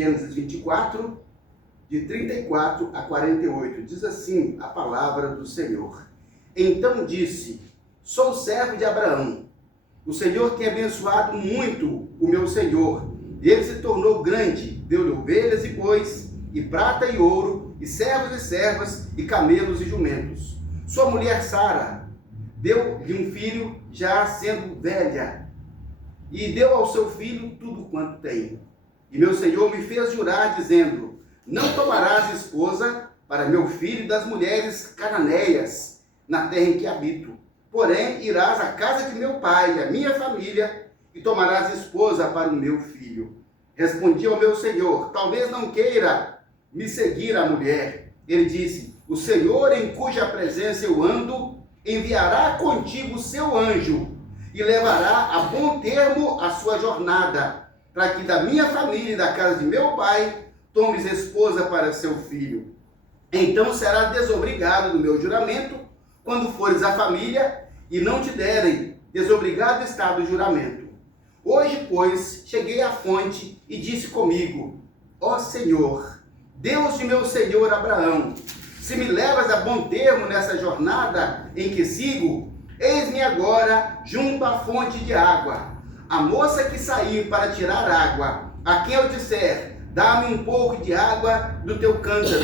Gênesis 24, de 34 a 48. Diz assim a palavra do Senhor. Então disse: sou servo de Abraão. O Senhor tem abençoado muito o meu senhor. Ele se tornou grande, deu-lhe ovelhas e bois, e prata e ouro, e servos e servas, e camelos e jumentos. Sua mulher Sara deu-lhe um filho, já sendo velha, e deu ao seu filho tudo quanto tem. E meu senhor me fez jurar, dizendo: não tomarás esposa para meu filho das mulheres cananeias, na terra em que habito. Porém, irás à casa de meu pai e à minha família, e tomarás esposa para o meu filho. Respondi ao meu senhor: talvez não queira me seguir a mulher. Ele disse: o Senhor, em cuja presença eu ando, enviará contigo o seu anjo, e levará a bom termo a sua jornada, para que da minha família e da casa de meu pai tomes esposa para seu filho. Então serás desobrigado do meu juramento, quando fores à família, e não te derem, desobrigado está do juramento. Hoje, pois, cheguei à fonte e disse comigo: ó Senhor, Deus de meu senhor Abraão, se me levas a bom termo nessa jornada em que sigo, eis-me agora junto à fonte de água. A moça que sair para tirar água, a quem eu disser: dá-me um pouco de água do teu cântaro,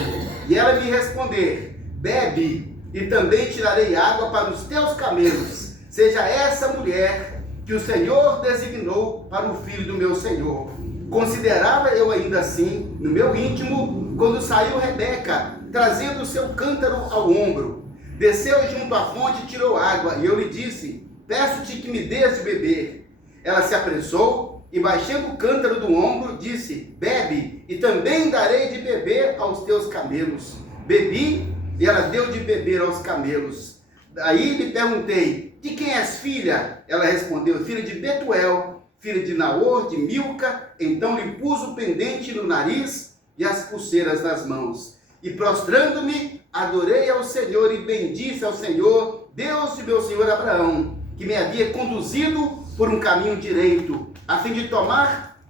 e ela me responder: bebe, e também tirarei água para os teus camelos. Seja essa mulher que o Senhor designou para o filho do meu senhor. Considerava eu ainda assim, no meu íntimo, quando saiu Rebeca, trazendo o seu cântaro ao ombro. Desceu junto à fonte e tirou água, e eu lhe disse: peço-te que me dês de beber. Ela se apressou, e baixando o cântaro do ombro, disse: bebe, e também darei de beber aos teus camelos. Bebi, e ela deu de beber aos camelos. Aí lhe perguntei: de quem és filha? Ela respondeu: filha de Betuel, filha de Naor, de Milca. Então lhe pus o pendente no nariz e as pulseiras nas mãos. E prostrando-me, adorei ao Senhor e bendisse ao Senhor, Deus de meu senhor Abraão, que me havia conduzido por um caminho direito, a fim de tomar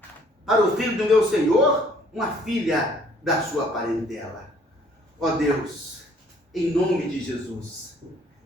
para o filho do meu senhor uma filha da sua parentela. Ó Deus, em nome de Jesus,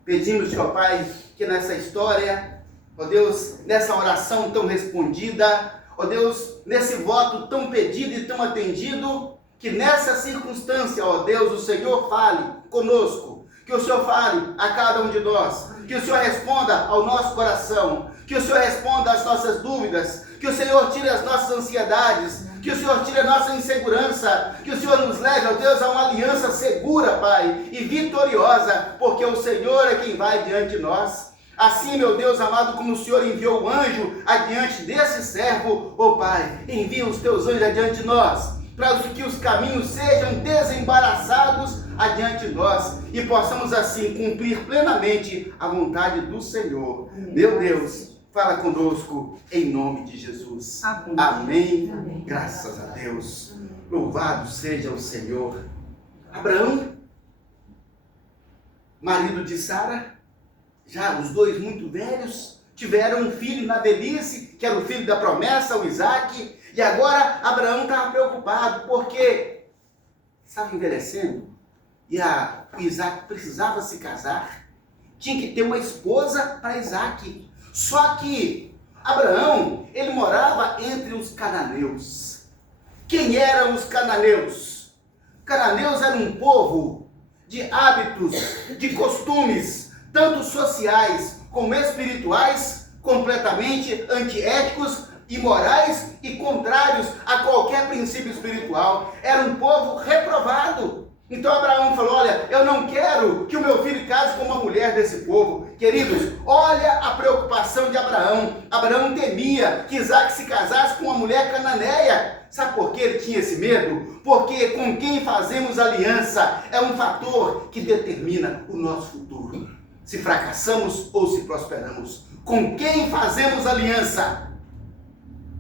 pedimos, ó Pai, que nessa história, ó Deus, nessa oração tão respondida, ó Deus, nesse voto tão pedido e tão atendido, que nessa circunstância, ó Deus, o Senhor fale conosco, que o Senhor fale a cada um de nós, que o Senhor responda ao nosso coração, que o Senhor responda às nossas dúvidas, que o Senhor tire as nossas ansiedades, que o Senhor tire a nossa insegurança, que o Senhor nos leve, ó Deus, a uma aliança segura, Pai, e vitoriosa, porque o Senhor é quem vai diante de nós. Assim, meu Deus amado, como o Senhor enviou o anjo adiante desse servo, ó Pai, envia os teus anjos adiante de nós, para que os caminhos sejam desembaraçados adiante de nós, e possamos assim cumprir plenamente a vontade do Senhor. Meu Deus, fala conosco em nome de Jesus. Amém. Amém. Amém. Graças a Deus. Amém. Louvado seja o Senhor. Abraão, marido de Sara, já os dois muito velhos, tiveram um filho na velhice, que era o filho da promessa, o Isaque, e agora Abraão estava preocupado, porque estava envelhecendo, e o Isaque precisava se casar, tinha que ter uma esposa para Isaque. Só que Abraão, ele morava entre os cananeus. Quem eram os cananeus? Cananeus eram um povo de hábitos, de costumes, tanto sociais como espirituais, completamente antiéticos, imorais e contrários a qualquer princípio espiritual. Era um povo reprovado. Então Abraão falou: olha, eu não quero que o meu filho case com uma mulher desse povo. Queridos, olha a preocupação de Abraão. Abraão temia que Isaque se casasse com uma mulher cananeia. Sabe por que ele tinha esse medo? Porque com quem fazemos aliança é um fator que determina o nosso futuro. Se fracassamos ou se prosperamos. Com quem fazemos aliança?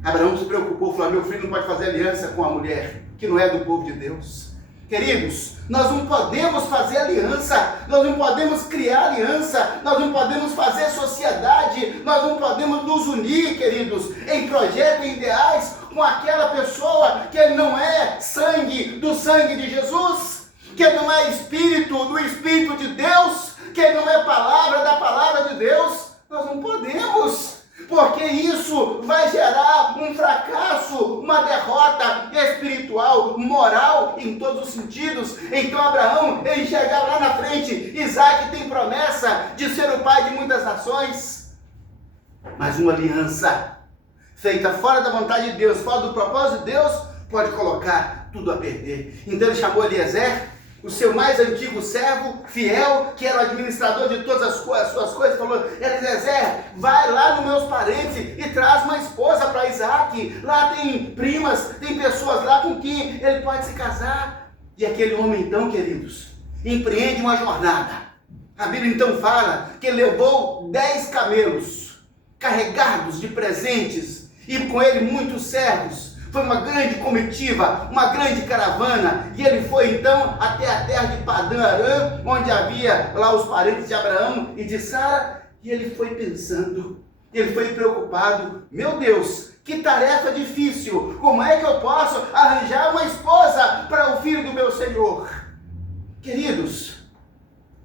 Abraão se preocupou, falou: meu filho não pode fazer aliança com a mulher que não é do povo de Deus. Queridos, nós não podemos fazer aliança, nós não podemos criar aliança, nós não podemos fazer sociedade, nós não podemos nos unir, queridos, em projetos e ideais com aquela pessoa que ele não é é sangue do sangue de Jesus, que ele não é espírito do Espírito de Deus, que ele não é palavra da palavra de Deus, nós não podemos, porque isso vai gerar um fracasso, uma derrota espiritual, moral, em todos os sentidos. Então Abraão, ele chega lá na frente, Isaac tem promessa de ser o pai de muitas nações, mas uma aliança feita fora da vontade de Deus, fora do propósito de Deus, pode colocar tudo a perder. Então ele chamou Eliezer, o seu mais antigo servo, fiel, que era o administrador de todas as suas coisas, falou: Eliezer, vai lá nos meus parentes e traz uma esposa para Isaac. Lá tem primas, tem pessoas lá com quem ele pode se casar. E aquele homem então, queridos, empreende uma jornada. A Bíblia então fala que ele levou 10 camelos carregados de presentes e com ele muitos servos. Foi uma grande comitiva, uma grande caravana, e ele foi então até a terra de Padã Arã, onde havia lá os parentes de Abraão e de Sara, e ele foi pensando, ele foi preocupado: meu Deus, que tarefa difícil, como é que eu posso arranjar uma esposa para o filho do meu Senhor? Queridos,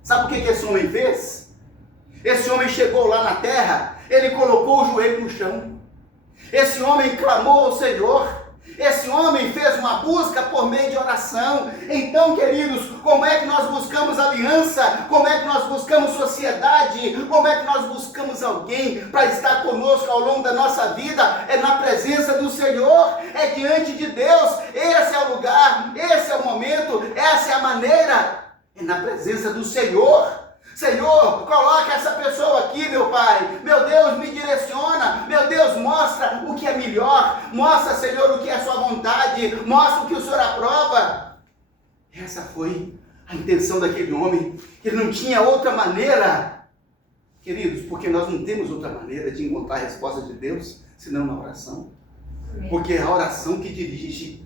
sabe o que esse homem fez? Esse homem chegou lá na terra, ele colocou o joelho no chão. Esse homem clamou ao Senhor, esse homem fez uma busca por meio de oração. Então, queridos, como é que nós buscamos aliança? Como é que nós buscamos sociedade? Como é que nós buscamos alguém para estar conosco ao longo da nossa vida? É na presença do Senhor, é diante de Deus. Esse é o lugar, esse é o momento, essa é a maneira, é na presença do Senhor. Senhor, coloca essa pessoa aqui, meu Pai. Meu Deus, me direciona. Meu Deus, mostra o que é melhor. Mostra, Senhor, o que é a sua vontade. Mostra o que o Senhor aprova. Essa foi a intenção daquele homem. Ele não tinha outra maneira. Queridos, porque nós não temos outra maneira de encontrar a resposta de Deus, senão na oração. Porque é a oração que dirige.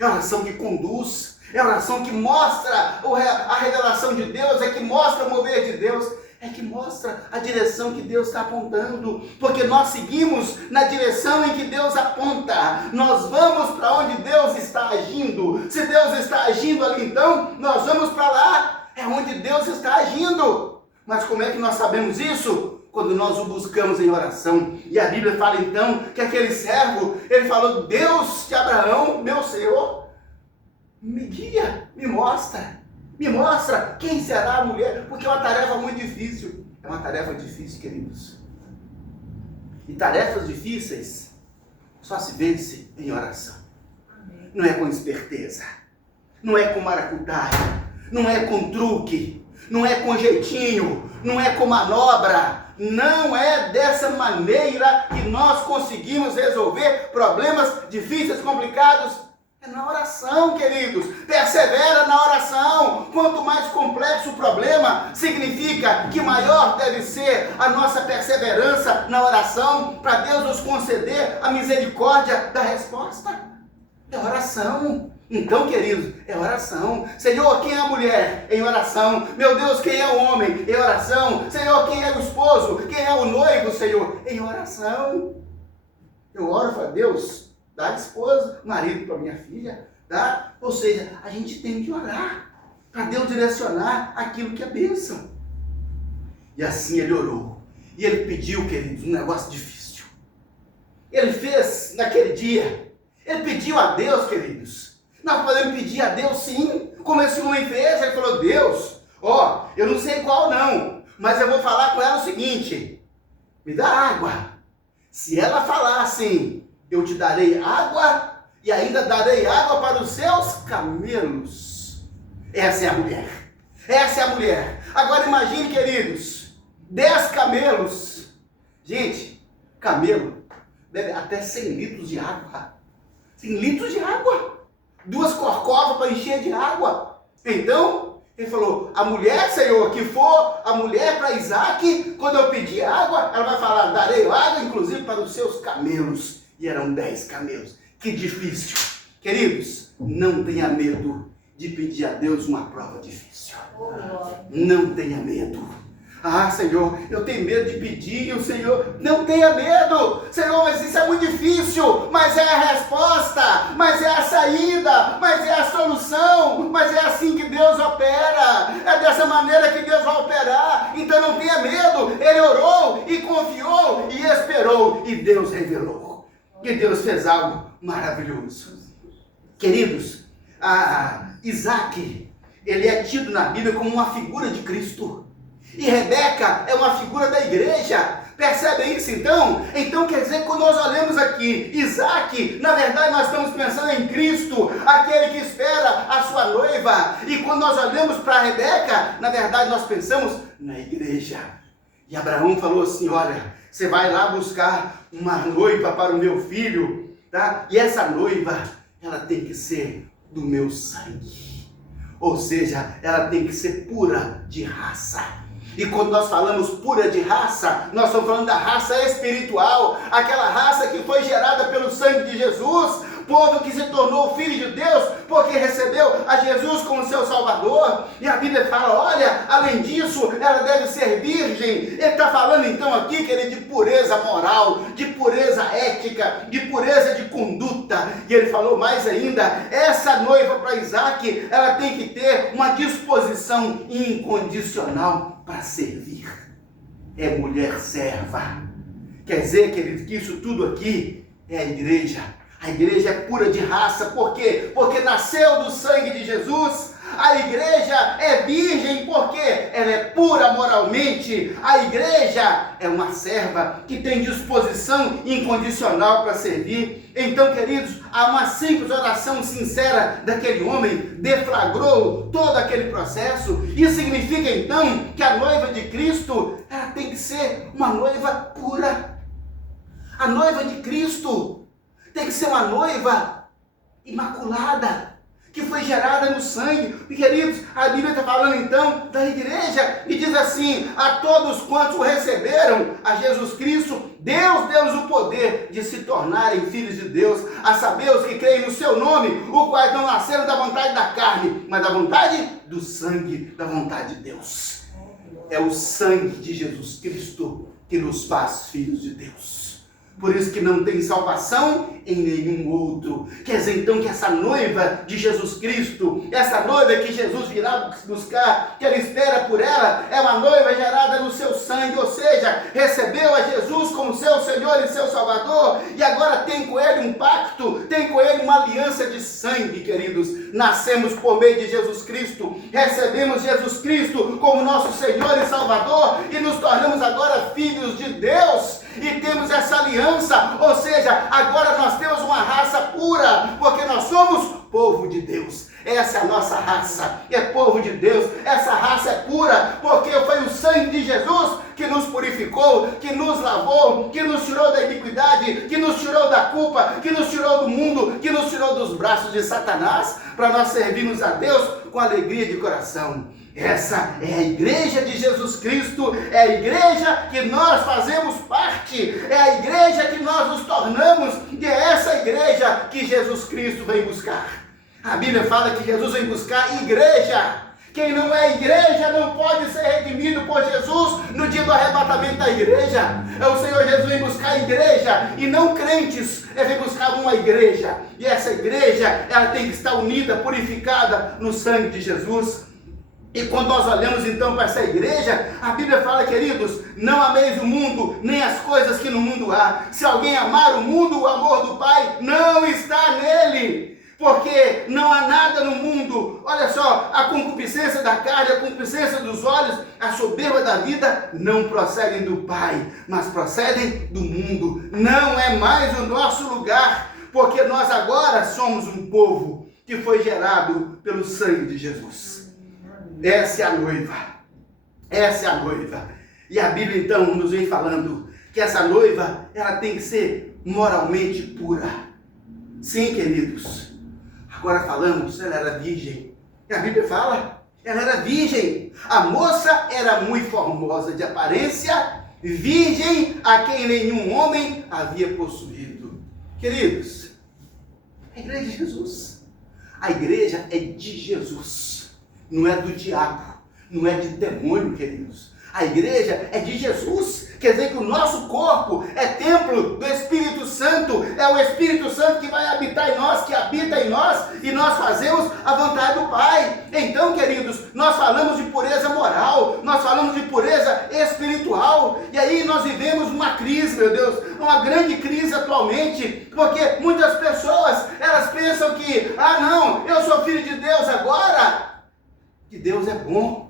É a oração que conduz. É a oração que mostra a revelação de Deus, é que mostra o mover de Deus, é que mostra a direção que Deus está apontando, porque nós seguimos na direção em que Deus aponta, nós vamos para onde Deus está agindo. Se Deus está agindo ali, então nós vamos para lá, é onde Deus está agindo. Mas como é que nós sabemos isso? Quando nós o buscamos em oração. E a Bíblia fala então que aquele servo, ele falou: Deus de Abraão, meu Senhor, me guia, me mostra quem será a mulher, porque é uma tarefa muito difícil. É uma tarefa difícil, queridos. E tarefas difíceis só se vence em oração. Não é com esperteza, não é com maracutaia, não é com truque, não é com jeitinho, não é com manobra. Não é dessa maneira que nós conseguimos resolver problemas difíceis, complicados. É na oração, queridos. Persevera na oração. Quanto mais complexo o problema, significa que maior deve ser a nossa perseverança na oração, para Deus nos conceder a misericórdia da resposta. É oração. Então, queridos, é oração. Senhor, quem é a mulher? Em oração. Meu Deus, quem é o homem? Em oração. Senhor, quem é o esposo? Quem é o noivo, Senhor? Em oração. Eu oro para Deus, dá esposa, marido para minha filha, dá. Ou seja, a gente tem que orar para Deus direcionar aquilo que é bênção. E assim ele orou. E ele pediu, queridos, um negócio difícil. Ele fez naquele dia. Ele pediu a Deus, queridos. Nós podemos pedir a Deus sim, como esse homem fez. Ele falou: Deus, eu não sei qual não, mas eu vou falar com ela o seguinte: me dá água. Se ela falar assim, eu te darei água e ainda darei água para os seus camelos. Essa é a mulher. Essa é a mulher. Agora imagine, queridos, 10 camelos. Gente, camelo bebe até 100 litros de água. 100 litros de água. 2 corcovas para encher de água. Então, ele falou: a mulher, Senhor, que for a mulher para Isaac, quando eu pedir água, ela vai falar: darei água, inclusive, para os seus camelos. E eram 10 camelos. Que difícil. Queridos, não tenha medo de pedir a Deus uma prova difícil. Não tenha medo. Ah, Senhor, eu tenho medo de pedir, e o Senhor, não tenha medo. Senhor, mas isso é muito difícil, mas é a resposta, mas é a saída, maneira que Deus vai operar. Então não tenha medo. Ele orou e confiou e esperou. E Deus revelou. E Deus fez algo maravilhoso. Queridos, Isaac, ele é tido na Bíblia como uma figura de Cristo. E Rebeca é uma figura da igreja. Percebem isso então? Então quer dizer que quando nós olhamos aqui, Isaac, na verdade nós estamos pensando em Cristo, aquele que espera a sua noiva. E quando nós olhamos para Rebeca, na verdade nós pensamos na igreja. E Abraão falou assim, olha, você vai lá buscar uma noiva para o meu filho, tá? E essa noiva, ela tem que ser do meu sangue. Ou seja, ela tem que ser pura de raça. E quando nós falamos pura de raça, nós estamos falando da raça espiritual, aquela raça que foi gerada pelo sangue de Jesus, povo que se tornou filho de Deus, porque recebeu a Jesus como seu Salvador. E a Bíblia fala, olha, além disso, ela deve ser virgem. Ele está falando então aqui, querido, de pureza moral, de pureza ética, de pureza de conduta. E ele falou mais ainda, essa noiva para Isaac, ela tem que ter uma disposição incondicional para servir. É mulher serva. Quer dizer, querido, que isso tudo aqui é a igreja. A igreja é pura de raça, por quê? Porque nasceu do sangue de Jesus. A igreja é virgem, porque ela é pura moralmente. A igreja é uma serva que tem disposição incondicional para servir. Então, queridos, uma simples oração sincera daquele homem deflagrou todo aquele processo. Isso significa então que a noiva de Cristo, ela tem que ser uma noiva pura. A noiva de Cristo tem que ser uma noiva imaculada, que foi gerada no sangue. E, queridos, a Bíblia está falando então da igreja e diz assim, a todos quantos o receberam, a Jesus Cristo, Deus deu-lhes o poder de se tornarem filhos de Deus, a saber os que creem no seu nome, os quais não nasceram da vontade da carne, mas da vontade do sangue, da vontade de Deus. É o sangue de Jesus Cristo que nos faz filhos de Deus. Por isso que não tem salvação em nenhum outro. Quer dizer então que essa noiva de Jesus Cristo, essa noiva que Jesus virá buscar, que ele espera por ela, é uma noiva gerada no seu sangue, ou seja, recebeu a Jesus como seu Senhor e seu Salvador, e agora tem com ele um pacto, tem com ele uma aliança de sangue, queridos. Nascemos por meio de Jesus Cristo, recebemos Jesus Cristo como nosso Senhor e Salvador, e nos tornamos agora filhos de Deus. E temos essa aliança, ou seja, agora nós temos uma raça pura, porque nós somos povo de Deus. Essa é a nossa raça, é povo de Deus. Essa raça é pura, porque foi o sangue de Jesus que nos purificou, que nos lavou, que nos tirou da iniquidade, que nos tirou da culpa, que nos tirou do mundo, que nos tirou dos braços de Satanás, para nós servirmos a Deus com alegria de coração. Essa é a igreja de Jesus Cristo, é a igreja que nós fazemos parte, é a igreja que nós nos tornamos, e é essa igreja que Jesus Cristo vem buscar. A Bíblia fala que Jesus vem buscar igreja. Quem não é igreja não pode ser redimido por Jesus no dia do arrebatamento da igreja. O Senhor Jesus vem buscar a igreja e não crentes, ele vem buscar uma igreja. E essa igreja, ela tem que estar unida, purificada no sangue de Jesus. E quando nós olhamos então para essa igreja, a Bíblia fala, queridos, não ameis o mundo, nem as coisas que no mundo há. Se alguém amar o mundo, o amor do Pai não está nele. Porque não há nada no mundo, olha só, a concupiscência da carne, a concupiscência dos olhos, a soberba da vida, não procedem do Pai, mas procedem do mundo. Não é mais o nosso lugar, porque nós agora somos um povo que foi gerado pelo sangue de Jesus. Essa é a noiva, essa é a noiva. E a Bíblia então nos vem falando que essa noiva, ela tem que ser moralmente pura. Sim, queridos. Agora falamos, ela era virgem. E a Bíblia fala, ela era virgem. A moça era muito formosa de aparência, virgem a quem nenhum homem havia possuído. Queridos, a igreja de Jesus. A igreja é de Jesus. Não é do diabo, não é de demônio, queridos. A igreja é de Jesus. Quer dizer que o nosso corpo é templo do Espírito Santo. É o Espírito Santo que vai habitar em nós, que habita em nós, e nós fazemos a vontade do Pai. Então, queridos, nós falamos de pureza moral, nós falamos de pureza espiritual, e aí nós vivemos uma crise, meu Deus, uma grande crise atualmente, porque muitas pessoas, elas pensam que, não, eu sou filho de Deus agora, que Deus é bom.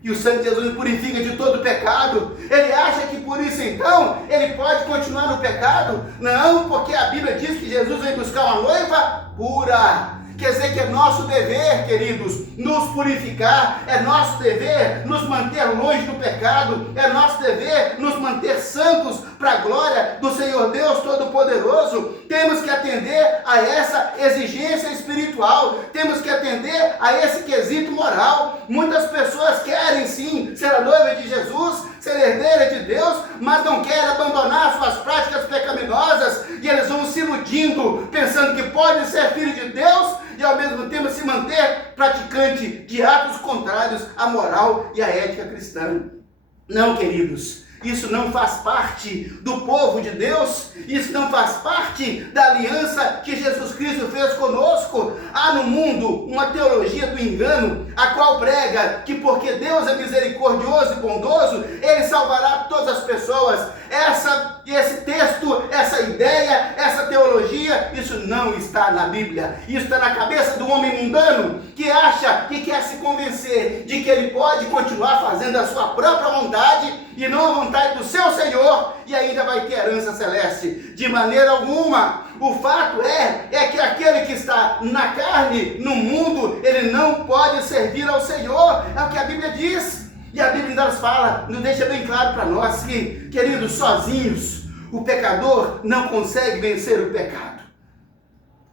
E o sangue de Jesus me purifica de todo pecado. Ele acha que por isso então ele pode continuar no pecado? Não, porque a Bíblia diz que Jesus vem buscar uma noiva pura. Quer dizer que é nosso dever, queridos, nos purificar, é nosso dever nos manter longe do pecado, é nosso dever nos manter santos para a glória do Senhor Deus Todo-Poderoso. Temos que atender a essa exigência espiritual, temos que atender a esse quesito moral. Muitas pessoas querem sim ser a noiva de Jesus, ser herdeira de Deus, mas não querem abandonar suas práticas pecaminosas, e eles vão se iludindo, pensando que podem ser filho de Deus, e ao mesmo tempo se manter praticante de atos contrários à moral e à ética cristã. Não, queridos, isso não faz parte do povo de Deus, isso não faz parte da aliança que Jesus Cristo fez conosco. Há no mundo uma teologia do engano, a qual prega que porque Deus é misericordioso e bondoso, Ele salvará todas as pessoas. Esse texto, essa ideia, essa teologia, isso não está na Bíblia. Isso está na cabeça do homem mundano, que acha, que quer se convencer de que ele pode continuar fazendo a sua própria vontade e não a vontade do seu Senhor, e ainda vai ter herança celeste. De maneira alguma. O fato é que aquele que está na carne, no mundo, ele não pode servir ao Senhor. É o que a Bíblia diz. E a Bíblia nos fala, nos deixa bem claro para nós que, queridos, sozinhos, o pecador não consegue vencer o pecado.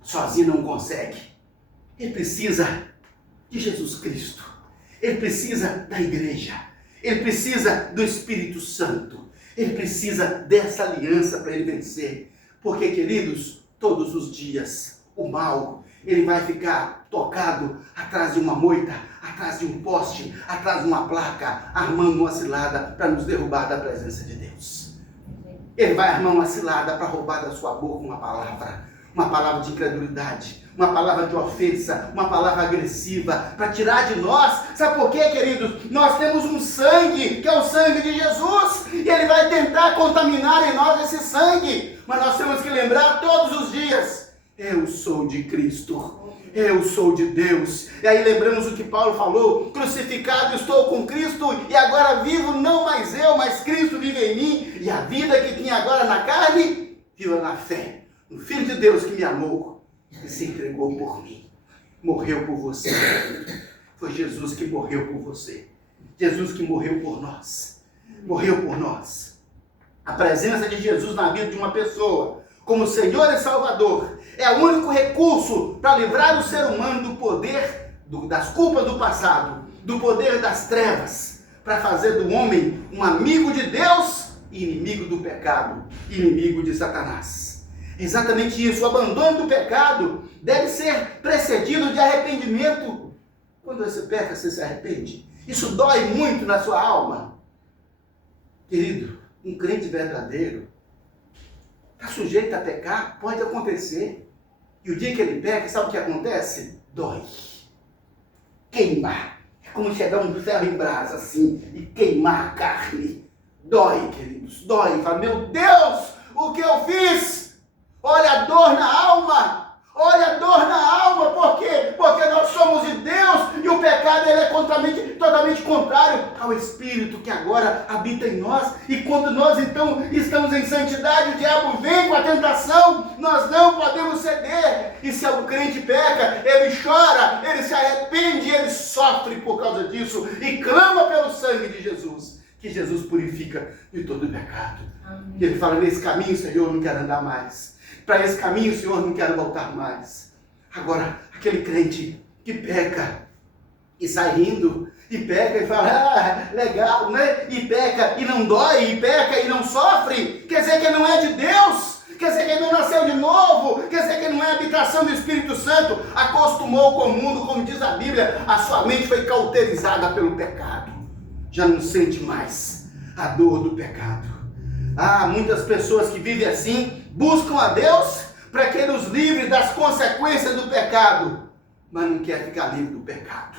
Sozinho não consegue. Ele precisa de Jesus Cristo. Ele precisa da igreja. Ele precisa do Espírito Santo. Ele precisa dessa aliança para ele vencer. Porque, queridos, todos os dias, o mal, ele vai ficar tocado atrás de uma moita, atrás de um poste, atrás de uma placa, armando uma cilada para nos derrubar da presença de Deus. Ele vai armar uma cilada para roubar da sua boca uma palavra de incredulidade, uma palavra de ofensa, uma palavra agressiva, para tirar de nós. Sabe por quê, queridos? Nós temos um sangue, que é o sangue de Jesus, e ele vai tentar contaminar em nós esse sangue, mas nós temos que lembrar todos os dias: eu sou de Cristo. Eu sou de Deus. E aí lembramos o que Paulo falou: crucificado estou com Cristo, e agora vivo não mais eu, mas Cristo vive em mim, e a vida que tinha agora na carne, viva na fé, no Filho de Deus que me amou e se entregou por mim, morreu por você. Foi Jesus que morreu por você, Jesus que morreu por nós, A presença de Jesus na vida de uma pessoa, como Senhor e Salvador, é o único recurso para livrar o ser humano do poder, das culpas do passado, do poder das trevas, para fazer do homem um amigo de Deus e inimigo do pecado, inimigo de Satanás. Exatamente isso. O abandono do pecado deve ser precedido de arrependimento. Quando você peca, você se arrepende. Isso dói muito na sua alma. Querido, um crente verdadeiro está sujeito a pecar, pode acontecer. E o dia que ele peca, sabe o que acontece? Dói. Queimar. É como chegar um ferro em brasa assim e queimar a carne. Dói, queridos, dói. Fala: meu Deus, o que eu fiz? Olha a dor na alma. Olha a dor na alma. Por quê? Porque nós somos de Deus e o pecado ele é totalmente contrário ao Espírito que agora habita em nós. E quando nós então estamos em santidade, o diabo vem com a tentação, nós não podemos ceder. E se o crente peca, ele chora, ele se arrepende, ele sofre por causa disso e clama pelo sangue de Jesus, que Jesus purifica de todo o pecado. Amém. E ele fala: nesse caminho, Senhor, eu não quero andar mais. Para esse caminho, Senhor, não quero voltar mais. Agora, aquele crente que peca e sai rindo, e peca e fala: legal, né? E peca e não dói, e peca e não sofre, quer dizer que ele não é de Deus, quer dizer que ele não nasceu de novo, quer dizer que ele não é habitação do Espírito Santo, acostumou com o mundo, como diz a Bíblia, a sua mente foi cauterizada pelo pecado. já não sente mais a dor do pecado. Há muitas pessoas que vivem assim, buscam a Deus para que Ele os livre das consequências do pecado, mas não quer ficar livre do pecado.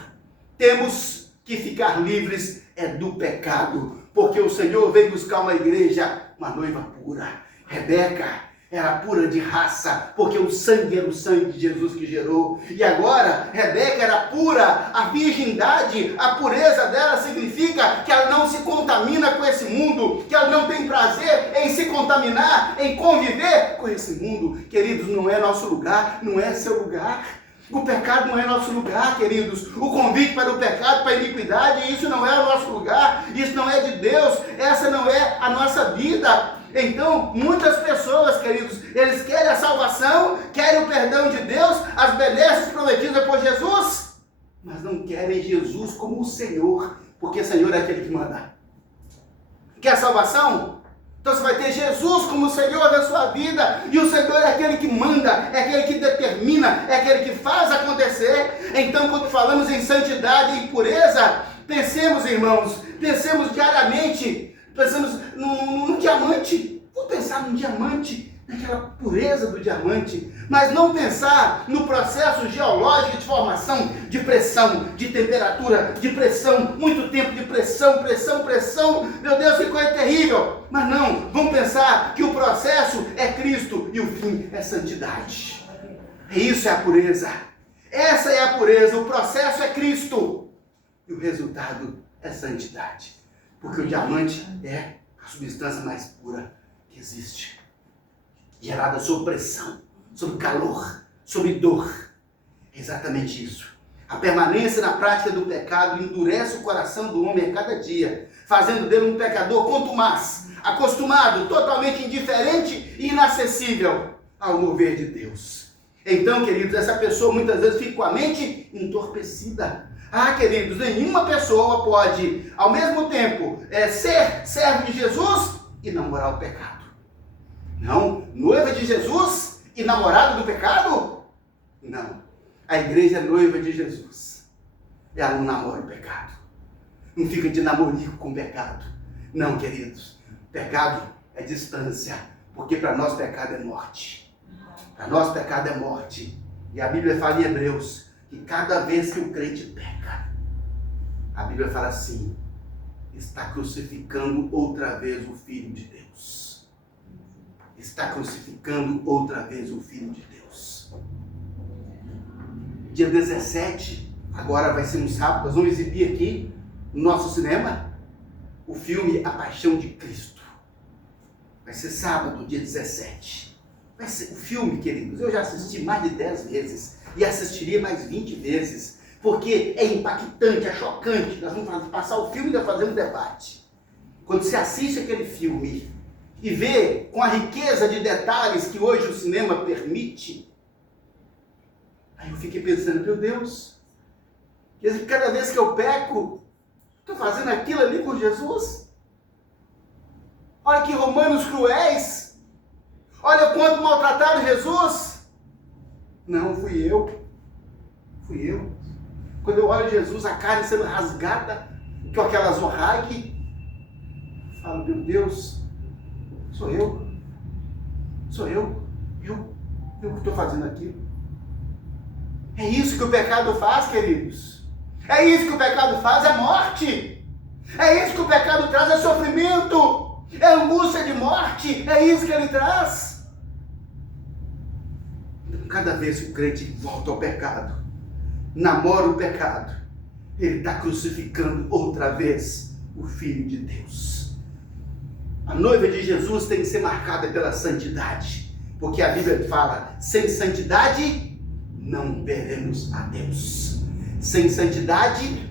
Temos que ficar livres do pecado, porque o Senhor veio buscar uma igreja, uma noiva pura. Rebeca era pura de raça, porque o sangue era o sangue de Jesus que gerou. E agora, Rebeca era pura, a virgindade, a pureza dela significa que ela não se contamina com esse mundo, que ela não tem prazer em se contaminar, em conviver com esse mundo. Queridos, não é nosso lugar, não é seu lugar. O pecado não é nosso lugar, queridos. O convite para o pecado, para a iniquidade, isso não é o nosso lugar. Isso não é de Deus. Essa não é a nossa vida. Então, muitas pessoas, queridos, eles querem a salvação, querem o perdão de Deus, as benesses prometidas por Jesus, mas não querem Jesus como o Senhor, porque o Senhor é aquele que manda. Quer a salvação? Então você vai ter Jesus como o Senhor da sua vida, e o Senhor é aquele que manda, é aquele que determina, é aquele que faz acontecer. Então, quando falamos em santidade e pureza, pensemos, irmãos, pensemos diariamente, pensamos num diamante. Vamos pensar num diamante, naquela pureza do diamante, mas não pensar no processo geológico de formação, de pressão, de temperatura, de pressão, muito tempo de pressão, meu Deus, que coisa terrível. Mas não, vamos pensar que o processo é Cristo e o fim é santidade. Isso é a pureza. Essa é a pureza, o processo é Cristo e o resultado é santidade. Porque o diamante é a substância mais pura que existe, gerada sob pressão, sob calor, sob dor. É exatamente isso. A permanência na prática do pecado endurece o coração do homem a cada dia, fazendo dele um pecador contumaz, acostumado, totalmente indiferente e inacessível ao mover de Deus. Então, queridos, essa pessoa muitas vezes fica com a mente entorpecida. Queridos, nenhuma pessoa pode, ao mesmo tempo, ser servo de Jesus e namorar o pecado. Não, noiva de Jesus e namorado do pecado? Não. A igreja é noiva de Jesus. Ela não namora o pecado. Não fica de namorico com o pecado. Não, queridos. Pecado é distância. Porque para nós pecado é morte. Para nós pecado é morte. E a Bíblia fala em Hebreus que cada vez que o crente peca, a Bíblia fala assim: está crucificando outra vez o Filho de Deus. Está crucificando outra vez o Filho de Deus. Dia 17, agora vai ser um sábado, nós vamos exibir aqui no nosso cinema o filme A Paixão de Cristo. Vai ser sábado, dia 17. Vai ser o filme, queridos, eu já assisti mais de 10 vezes e assistiria mais 20 vezes, porque é impactante, é chocante. Nós vamos passar o filme e fazer um debate. Quando você assiste aquele filme e vê com a riqueza de detalhes que hoje o cinema permite, aí eu fiquei pensando, meu Deus, cada vez que eu peco, estou fazendo aquilo ali com Jesus? Olha que romanos cruéis! Olha quanto maltrataram Jesus! Não, fui eu. Quando eu olho Jesus, a carne sendo rasgada, com aquela zorrague, falo, meu Deus, sou eu que estou fazendo aquilo. É isso que o pecado faz, queridos. É isso que o pecado faz, é morte. É isso que o pecado traz, é sofrimento. É angústia de morte, é isso que ele traz. Cada vez que o crente volta ao pecado, namora o pecado, ele está crucificando outra vez o Filho de Deus. A noiva de Jesus tem que ser marcada pela santidade, porque a Bíblia fala, sem santidade não veremos a Deus. Sem santidade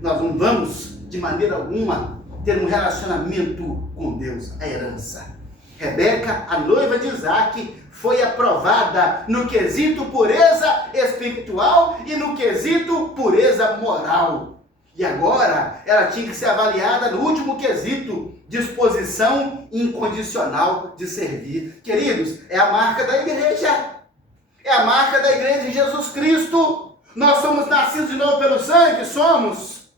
nós não vamos de maneira alguma ter um relacionamento com Deus, a herança. Rebeca, a noiva de Isaac, foi aprovada no quesito pureza espiritual e no quesito pureza moral. E agora ela tinha que ser avaliada no último quesito, disposição incondicional de servir. Queridos, é a marca da igreja. É a marca da igreja de Jesus Cristo. Nós somos nascidos de novo pelo sangue? Somos.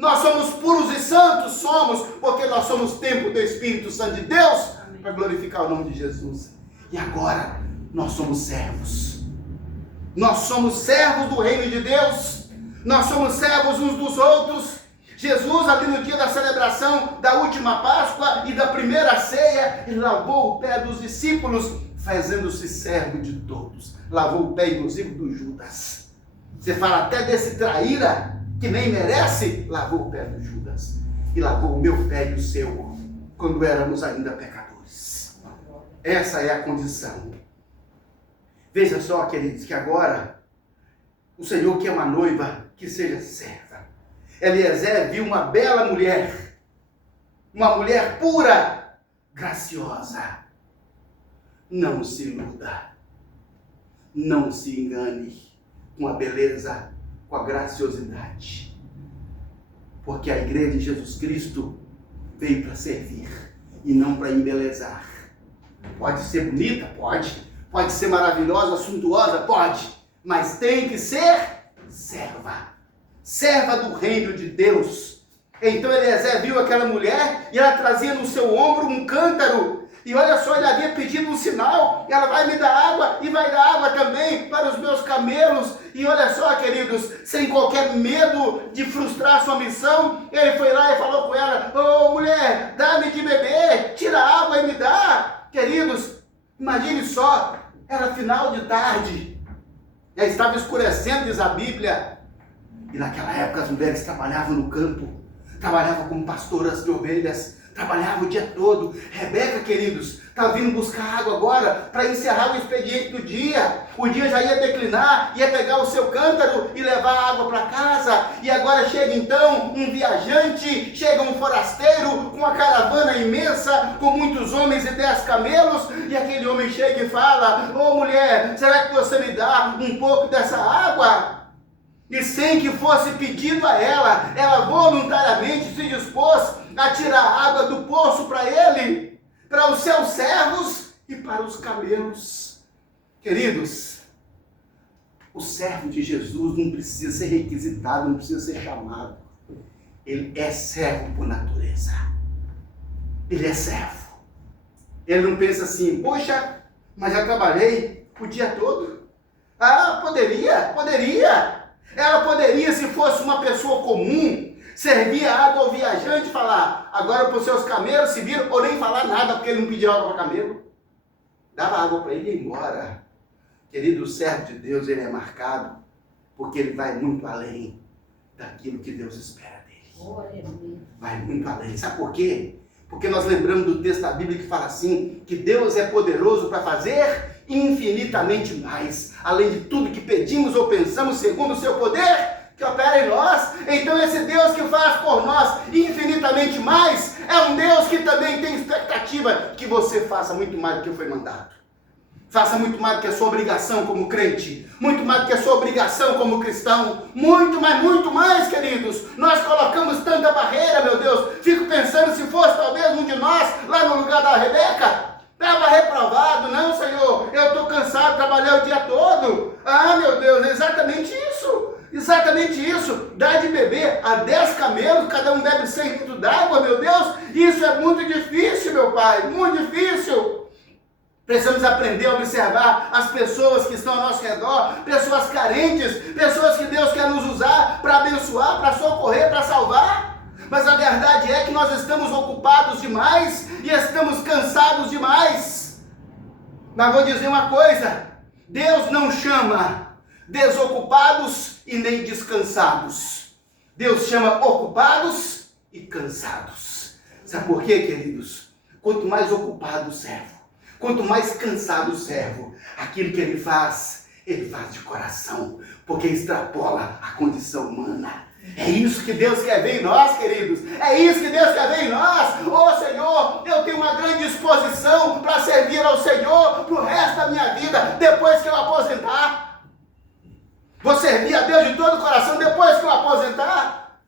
Nós somos puros e santos, somos, porque nós somos templo do Espírito Santo de Deus, para glorificar o nome de Jesus. E agora, nós somos servos. Nós somos servos do reino de Deus. Nós somos servos uns dos outros. Jesus, ali no dia da celebração da última Páscoa e da primeira ceia, ele lavou o pé dos discípulos, fazendo-se servo de todos. Lavou o pé, inclusive, do Judas. Você fala até desse traíra, que nem merece, lavou o pé do Judas. E lavou o meu pé e o seu, quando éramos ainda pecadores. Essa é a condição. Veja só, queridos, que agora o Senhor quer uma noiva que seja serva. Eliezer viu uma bela mulher, uma mulher pura, graciosa. Não se iluda, não se engane com a beleza, com a graciosidade, porque a igreja de Jesus Cristo veio para servir e não para embelezar. Pode ser bonita? Pode ser maravilhosa, suntuosa? Pode, mas tem que ser serva. Serva do reino de Deus. Então Eliezer viu aquela mulher e ela trazia no seu ombro um cântaro. E olha só, ele havia pedido um sinal. Ela vai me dar água e vai dar água também para os meus camelos. E olha só, queridos, sem qualquer medo de frustrar sua missão, ele foi lá e falou com ela: ô mulher, dá-me de beber, tira a água e me dá. Queridos, imagine só, era final de tarde, já estava escurecendo, diz a Bíblia. E naquela época as mulheres trabalhavam no campo, trabalhavam como pastoras de ovelhas, trabalhavam o dia todo. Rebeca, queridos, está vindo buscar água agora para encerrar o expediente do dia. O dia já ia declinar, ia pegar o seu cântaro e levar a água para casa. E agora chega então um viajante, chega um forasteiro com uma caravana imensa, com muitos homens e 10 camelos. E aquele homem chega e fala: ô mulher, será que você me dá um pouco dessa água? E sem que fosse pedido a ela, ela voluntariamente se dispôs a tirar a água do poço para ele, para os seus servos e para os camelos. Queridos, o servo de Jesus não precisa ser requisitado, não precisa ser chamado. Ele é servo por natureza. Ele é servo. Ele não pensa assim: poxa, mas já trabalhei o dia todo. Ah, poderia. Ela poderia, se fosse uma pessoa comum, servir água ao viajante e falar: agora para os seus camelos se viram, ou nem falar nada, porque ele não pediu água para camelo. Dava água para ele e ia embora. Querido, o servo de Deus, ele é marcado, porque ele vai muito além daquilo que Deus espera dele. Vai muito além. Sabe por quê? Porque nós lembramos do texto da Bíblia que fala assim, que Deus é poderoso para fazer infinitamente mais, além de tudo que pedimos ou pensamos, segundo o seu poder que opera em nós. Então esse Deus que faz por nós infinitamente mais, é um Deus que também tem expectativa que você faça muito mais do que foi mandado. Faça muito mais do que a sua obrigação como crente, muito mais do que a sua obrigação como cristão, muito mais, queridos. Nós colocamos tanta barreira, meu Deus. Fico pensando, se fosse talvez um de nós, lá no lugar da Rebeca, estava reprovado. Não, Senhor, eu estou cansado, trabalhei o dia todo. Ah, meu Deus, exatamente isso. Dá de beber a 10 camelos, cada um bebe 100 litros d'água, meu Deus. Isso é muito difícil, meu Pai, muito difícil. Precisamos aprender a observar as pessoas que estão ao nosso redor, pessoas carentes, pessoas que Deus quer nos usar para abençoar, para socorrer, para salvar. Mas a verdade é que nós estamos ocupados demais e estamos cansados demais. Mas vou dizer uma coisa: Deus não chama desocupados e nem descansados. Deus chama ocupados e cansados. Sabe por quê, queridos? Quanto mais ocupado o servo, quanto mais cansado o servo, aquilo que ele faz de coração, porque extrapola a condição humana. É isso que Deus quer ver em nós, queridos. É isso que Deus quer ver em nós. Ô Senhor, eu tenho uma grande disposição para servir ao Senhor pro resto da minha vida, depois que eu aposentar. Vou servir a Deus de todo o coração depois que eu aposentar.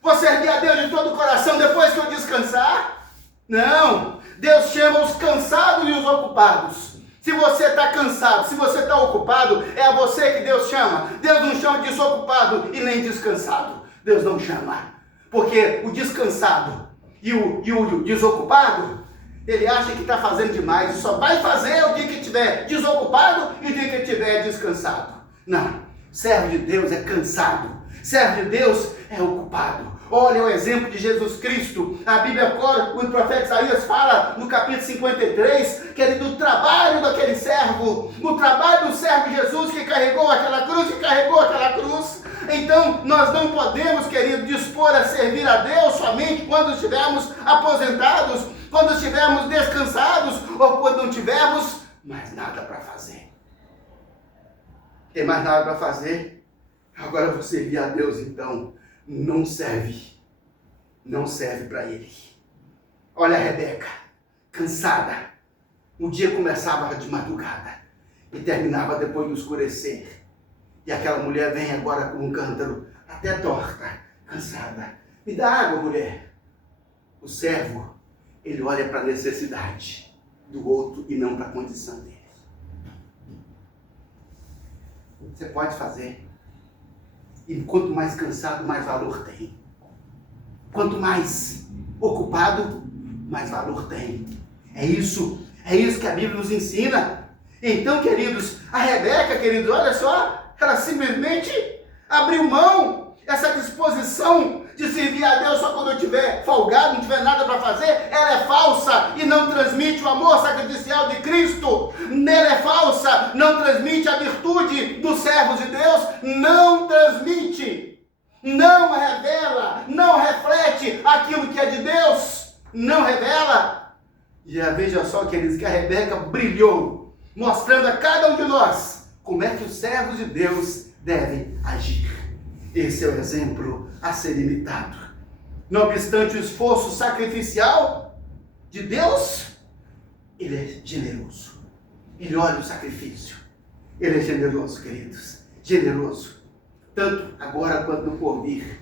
Vou servir a Deus de todo o coração depois que eu descansar. Não. Deus chama os cansados e os ocupados. Se você está cansado, se você está ocupado, é a você que Deus chama. Deus não chama desocupado e nem descansado. Deus não chama. Porque o descansado e o desocupado, ele acha que está fazendo demais e só vai fazer o dia que estiver desocupado e o dia que estiver descansado. Não, servo de Deus é cansado, servo de Deus é ocupado. Olha o exemplo de Jesus Cristo. A Bíblia, o profeta Isaías fala no capítulo 53, que é do trabalho daquele servo, o trabalho do servo Jesus que carregou aquela cruz, Então, nós não podemos, querido, dispor a servir a Deus somente quando estivermos aposentados, quando estivermos descansados ou quando não tivermos mais nada para fazer. Tem mais nada para fazer? Agora você servir a Deus, então, não serve para Ele. Olha a Rebeca, cansada. O dia começava de madrugada e terminava depois do escurecer. E aquela mulher vem agora com um cântaro, até torta, cansada. Me dá água, mulher. O servo, ele olha para a necessidade do outro e não para a condição dele. Você pode fazer. E quanto mais cansado, mais valor tem. Quanto mais ocupado, mais valor tem. É isso que a Bíblia nos ensina. Então, queridos, a Rebeca, queridos, olha só, ela simplesmente abriu mão, essa disposição de servir a Deus só quando eu estiver folgado, não tiver nada para fazer, ela é falsa e não transmite o amor sacrificial de Cristo. Ela é falsa, não transmite a virtude dos servos de Deus, não transmite, não revela, não reflete aquilo que é de Deus, não revela. E veja só, queridos, que a Rebeca brilhou, mostrando a cada um de nós como é que os servos de Deus devem agir. Esse é o exemplo a ser imitado. Não obstante o esforço sacrificial de Deus, Ele é generoso. Ele olha o sacrifício. Ele é generoso, queridos. Generoso. Tanto agora quanto no porvir.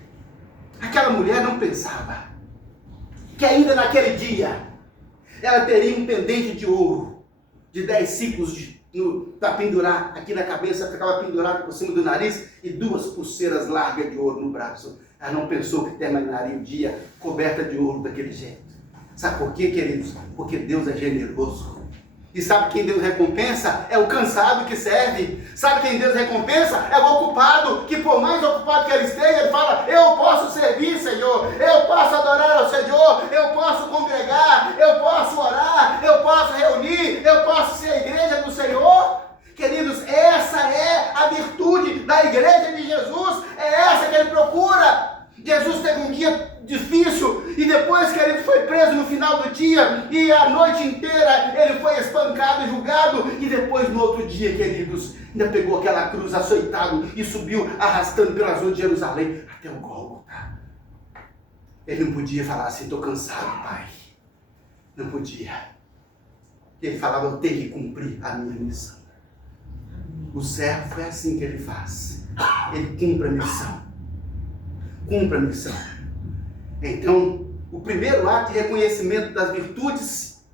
Aquela mulher não pensava que ainda naquele dia ela teria um pendente de ouro de 10 ciclos para pendurar aqui na cabeça, ficava pendurado por cima do nariz e 2 pulseiras largas de ouro no braço. Ela não pensou que terminaria o dia coberta de ouro daquele jeito. Sabe por quê, queridos? Porque Deus é generoso. E sabe quem Deus recompensa? É o cansado que serve. Sabe quem Deus recompensa? É o ocupado, que por mais ocupado que ele esteja, ele fala: eu posso servir, Senhor, eu posso adorar ao Senhor, eu posso congregar, eu posso orar, eu posso reunir, eu posso ser a igreja do Senhor. Queridos, essa é a virtude da igreja de Jesus, é essa que ele procura. Jesus teve um dia difícil e depois que ele foi preso no final do dia e a noite inteira ele foi espancado e julgado e depois no outro dia, queridos, ainda pegou aquela cruz açoitado e subiu arrastando pelas ruas de Jerusalém até o Gólgota. Ele não podia falar assim: estou cansado, Pai. Não podia. Ele falava: eu tenho que cumprir a minha missão. O servo é assim que ele faz. Ele cumpre a missão. Cumpre a missão. Então, o primeiro ato de reconhecimento das virtudes,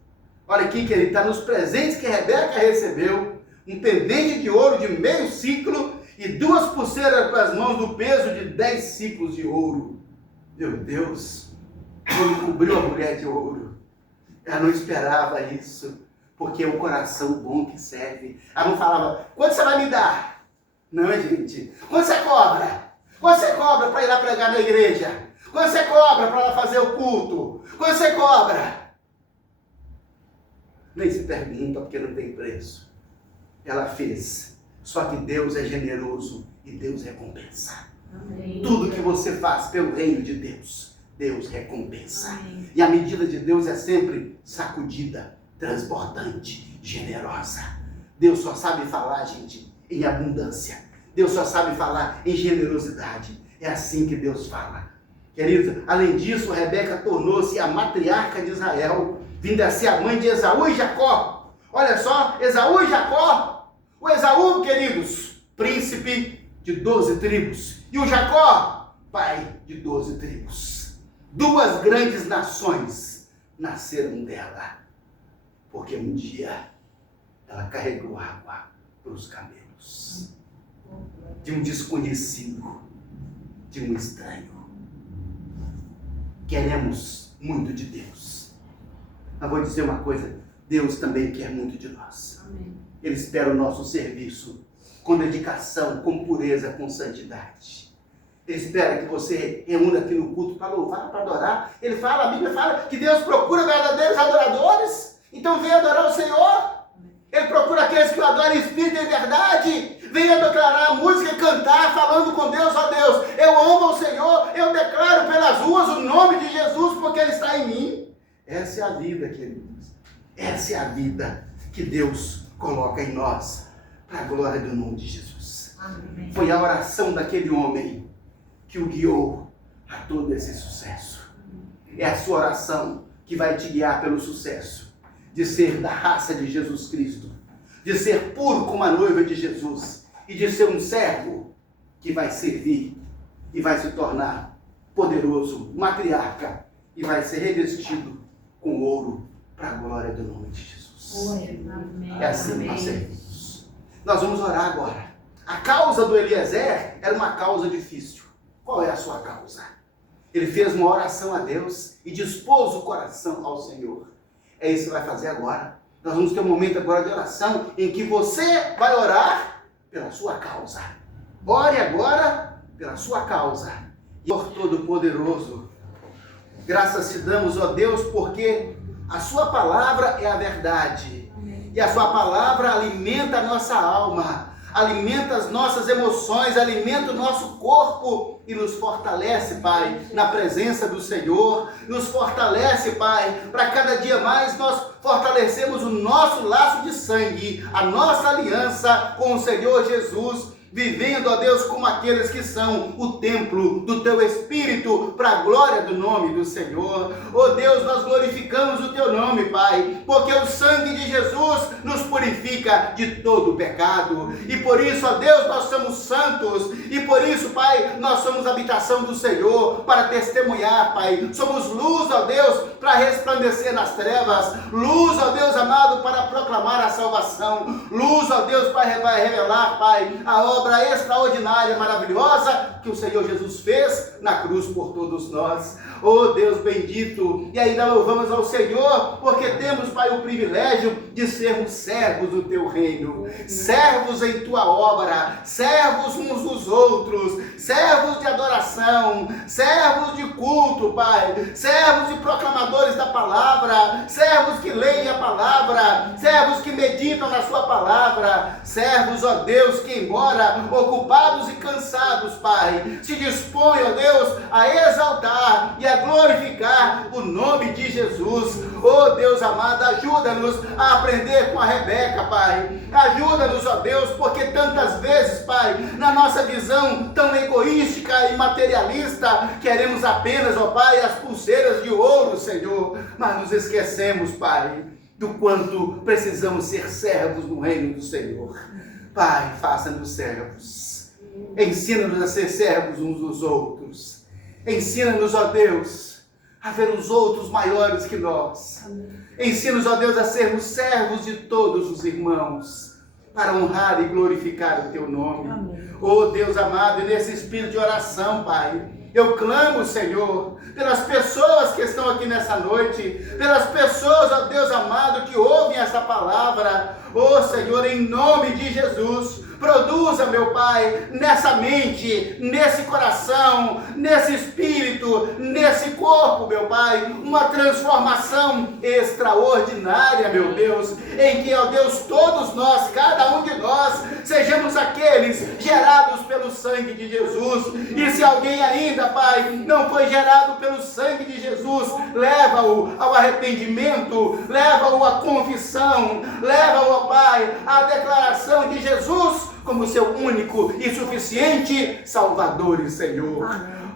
olha aqui que ele está nos presentes que Rebeca recebeu: um pendente de ouro de meio ciclo e 2 pulseiras para as mãos do peso de 10 ciclos de ouro. Meu Deus, ele cobriu a mulher de ouro. Ela não esperava isso, porque é um coração bom que serve. Ela não falava: quanto você vai me dar? Não, gente. Quanto você cobra? Quanto você cobra para ir lá pregar na igreja? Quanto você cobra para lá fazer o culto? Quanto você cobra? Nem se pergunta, porque não tem preço. Ela fez. Só que Deus é generoso e Deus recompensa. Amém. Tudo que você faz pelo reino de Deus, Deus recompensa. Amém. E a medida de Deus é sempre sacudida, transbordante, generosa. Deus só sabe falar, gente, em abundância. Deus só sabe falar em generosidade. É assim que Deus fala. Queridos, além disso, Rebeca tornou-se a matriarca de Israel, vindo a ser a mãe de Esaú e Jacó. Olha só, Esaú e Jacó. O Esaú, queridos, príncipe de 12 tribos. E o Jacó, pai de 12 tribos. 2 grandes nações nasceram dela. Porque um dia ela carregou água para os camelos. De um desconhecido, de um estranho. queremos muito de Deus. Mas vou dizer uma coisa, Deus também quer muito de nós. Amém. Ele espera o nosso serviço com dedicação, com pureza, com santidade. Ele espera que você reúna aqui no culto para louvar, para adorar. A Bíblia fala que Deus procura verdadeiros adoradores. Então venha adorar o Senhor. Ele procura aqueles que o adoram em espírito e em verdade. Venha declarar a música e cantar, falando com Deus, ó Deus, eu amo o Senhor, eu declaro pelas ruas o nome de Jesus, porque Ele está em mim. Essa é a vida, queridos. Essa é a vida que Deus coloca em nós, para a glória do nome de Jesus. Amém. Foi a oração daquele homem que o guiou a todo esse sucesso. É a sua oração que vai te guiar pelo sucesso, de ser da raça de Jesus Cristo, de ser puro como a noiva de Jesus, e de ser um servo que vai servir e vai se tornar poderoso, matriarca, e vai ser revestido com ouro para a glória do nome de Jesus. Amém. É assim que nós servimos. Nós vamos orar agora. A causa do Eliezer era uma causa difícil. Qual é a sua causa? Ele fez uma oração a Deus e dispôs o coração ao Senhor. É isso que vai fazer agora. Nós vamos ter um momento agora de oração em que você vai orar pela sua causa. Ore agora pela sua causa. Senhor Todo-Poderoso, graças te damos, ó Deus, porque a sua palavra é a verdade. E a sua palavra alimenta a nossa alma, alimenta as nossas emoções, alimenta o nosso corpo e nos fortalece, Pai, na presença do Senhor. Nos fortalece, Pai, para cada dia mais nós fortalecemos o nosso laço de sangue, a nossa aliança com o Senhor Jesus, vivendo, ó Deus, como aqueles que são o templo do Teu Espírito, para a glória do nome do Senhor. Ó Deus, nós glorificamos o Teu nome, Pai, porque o sangue de Jesus nos purifica de todo o pecado, e por isso, ó Deus, nós somos santos, e por isso, Pai, nós somos habitação do Senhor, para testemunhar, Pai, somos luz, ó Deus, para resplandecer nas trevas, luz, ó Deus amado, para proclamar a salvação, luz, ó Deus, para revelar, Pai, a obra extraordinária, maravilhosa que o Senhor Jesus fez na cruz por todos nós. Oh Deus bendito, e ainda louvamos ao Senhor porque temos, Pai, o privilégio de sermos servos do Teu reino, servos em Tua obra, servos uns dos outros, servos de adoração, servos de culto, Pai, servos e proclamadores da palavra, servos que leem a palavra, servos que meditam na Sua palavra, servos, ó Deus, que embora ocupados e cansados, Pai, se dispõem, ó Deus, a exaltar e a glorificar o nome de Jesus. Oh Deus amado, ajuda-nos a aprender com a Rebeca, Pai. Ajuda-nos, ó Deus, porque tantas vezes, Pai, na nossa visão tão egoística e materialista, queremos apenas, ó Pai, as pulseiras de ouro, Senhor, mas nos esquecemos, Pai, do quanto precisamos ser servos no reino do Senhor. Pai, faça-nos servos. Ensina-nos a ser servos uns dos outros. Ensina-nos, ó Deus, a ver os outros maiores que nós. Ensina-nos, ó Deus, a sermos servos de todos os irmãos, para honrar e glorificar o Teu nome. Oh Deus amado, e nesse espírito de oração, Pai, eu clamo, Senhor, pelas pessoas que estão aqui nessa noite, pelas pessoas, ó Deus amado, que ouvem essa palavra. Oh Senhor, em nome de Jesus, produza, meu Pai, nessa mente, nesse coração, nesse espírito, nesse corpo, meu Pai, uma transformação extraordinária, meu Deus, em que, ó Deus, todos nós, cada um de nós, sejamos aqueles gerados pelo sangue de Jesus. E se alguém ainda, Pai, não foi gerado pelo sangue de Jesus, leva-o ao arrependimento, leva-o à confissão, leva-o, ó Pai, à declaração de Jesus como seu único e suficiente Salvador e Senhor.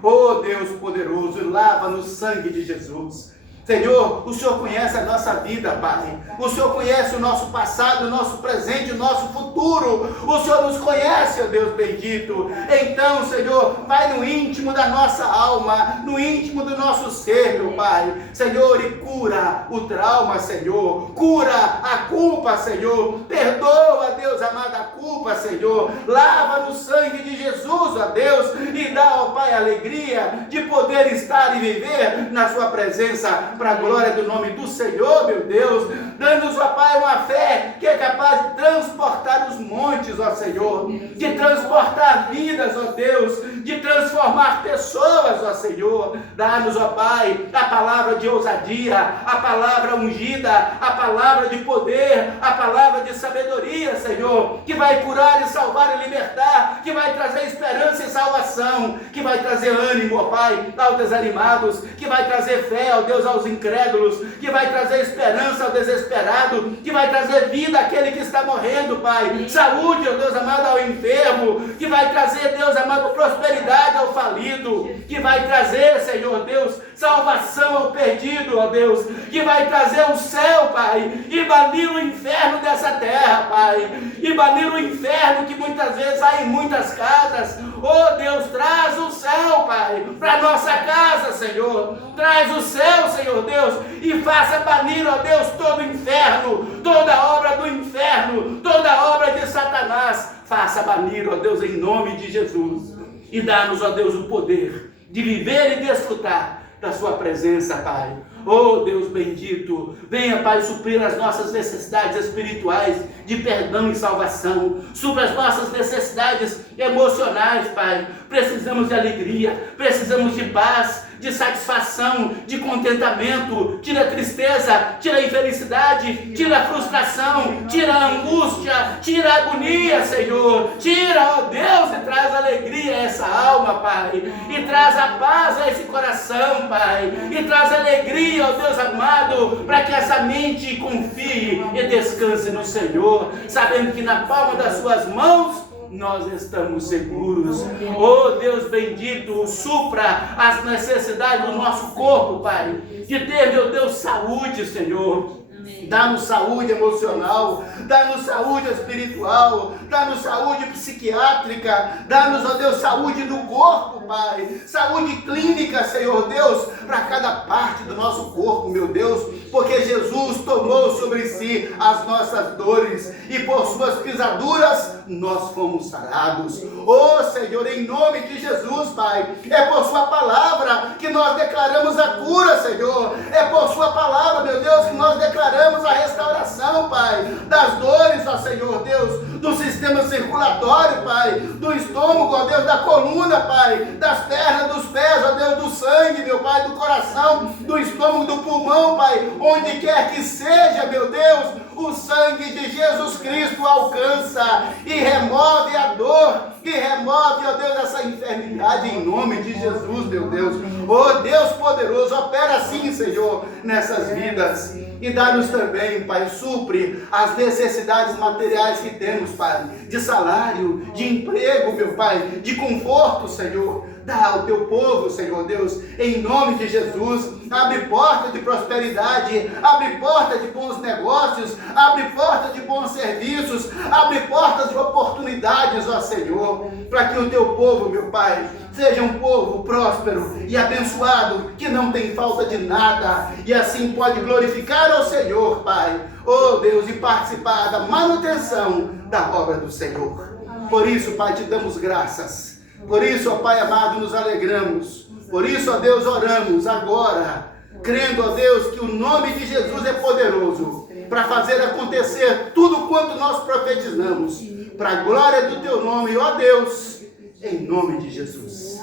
Oh Deus poderoso, lava no sangue de Jesus. Senhor, o Senhor conhece a nossa vida, Pai. O Senhor conhece o nosso passado, o nosso presente, o nosso futuro. O Senhor nos conhece, ó Deus bendito. Então, Senhor, vai no íntimo da nossa alma, no íntimo do nosso ser, meu Pai. Senhor, e cura o trauma, Senhor. Cura a culpa, Senhor. Perdoa, Deus amado, a culpa, Senhor. Lava no sangue de Jesus, ó Deus, e dá, ó Pai, a alegria de poder estar e viver na sua presença, para a glória do nome do Senhor, meu Deus. Dando-nos, ó Pai, uma fé que é capaz de transportar os montes, ó Senhor, de transportar vidas, ó Deus, de transformar pessoas, ó Senhor. Dá-nos, ó Pai, a palavra de ousadia, a palavra ungida, a palavra de poder, a palavra de sabedoria, Senhor, que vai curar e salvar e libertar, que vai trazer esperança e salvação, que vai trazer ânimo, ó Pai, aos desanimados, que vai trazer fé, ó Deus, aos incrédulos, que vai trazer esperança ao desesperado, que vai trazer vida àquele que está morrendo, Pai, saúde, ó Deus amado, ao enfermo, que vai trazer, Deus amado, prosperidade ao falido, que vai trazer, Senhor Deus, salvação ao perdido, ó Deus, que vai trazer o céu, Pai, e banir o inferno dessa terra, Pai, e banir o inferno que muitas vezes há em muitas casas. Oh Deus, traz o céu, Pai, para nossa casa, Senhor, traz o céu, Senhor Deus, e faça banir, ó Deus, todo o inferno, toda obra do inferno, toda obra de Satanás, faça banir, ó Deus, em nome de Jesus, e dá-nos, ó Deus, o poder de viver e desfrutar da sua presença, Pai. Oh Deus bendito, venha, Pai, suprir as nossas necessidades espirituais de perdão e salvação, supra as nossas necessidades emocionais, Pai. Precisamos de alegria, precisamos de paz, de satisfação, de contentamento. Tira a tristeza, tira a infelicidade, tira a frustração, tira a angústia, tira a agonia, Senhor. Tira, ó Deus, e traz alegria a essa alma, Pai, e traz a paz a esse coração, Pai, e traz alegria, ó Deus amado, para que essa mente confie e descanse no Senhor, sabendo que na palma das suas mãos nós estamos seguros. Oh Deus bendito, supra as necessidades do nosso corpo, Pai, de ter, meu Deus, saúde, Senhor. Dá-nos saúde emocional, dá-nos saúde espiritual, dá-nos saúde psiquiátrica, dá-nos, ó Deus, saúde do corpo, Pai, saúde clínica, Senhor Deus, para cada parte do nosso corpo, meu Deus, porque Jesus tomou sobre si as nossas dores e por suas pisaduras nós fomos sarados. Oh Senhor, em nome de Jesus, Pai, é por sua palavra que nós declaramos a cura, Senhor, é por sua palavra, meu Deus, que nós declaramos a restauração, Pai, das dores, ó Senhor Deus, do sistema circulatório, Pai, do estômago, ó Deus, da coluna, Pai, das pernas, dos pés, ó Deus, do sangue, meu Pai, do coração, do estômago, do pulmão, Pai, onde quer que seja, meu Deus, o sangue de Jesus Cristo alcança e remove a dor, e remove, ó Deus, essa enfermidade em nome de Jesus, meu Deus. Oh Deus poderoso, opera assim, Senhor, nessas vidas. E dá-nos também, Pai, supre as necessidades materiais que temos, Pai, de salário, de emprego, meu Pai, de conforto, Senhor. Dá ao teu povo, Senhor Deus, em nome de Jesus. Abre porta de prosperidade, abre porta de bons negócios, abre porta de bons serviços, abre portas de oportunidades, ó Senhor, para que o teu povo, meu Pai, seja um povo próspero e abençoado, que não tem falta de nada, e assim pode glorificar ao Senhor, Pai, oh Deus, e participar da manutenção da obra do Senhor. Por isso, Pai, te damos graças. Por isso, ó Pai amado, nos alegramos. Por isso, ó Deus, oramos agora, crendo, ó Deus, que o nome de Jesus é poderoso para fazer acontecer tudo quanto nós profetizamos, para a glória do teu nome, ó Deus, em nome de Jesus.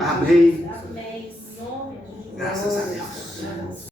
Amém. Graças a Deus.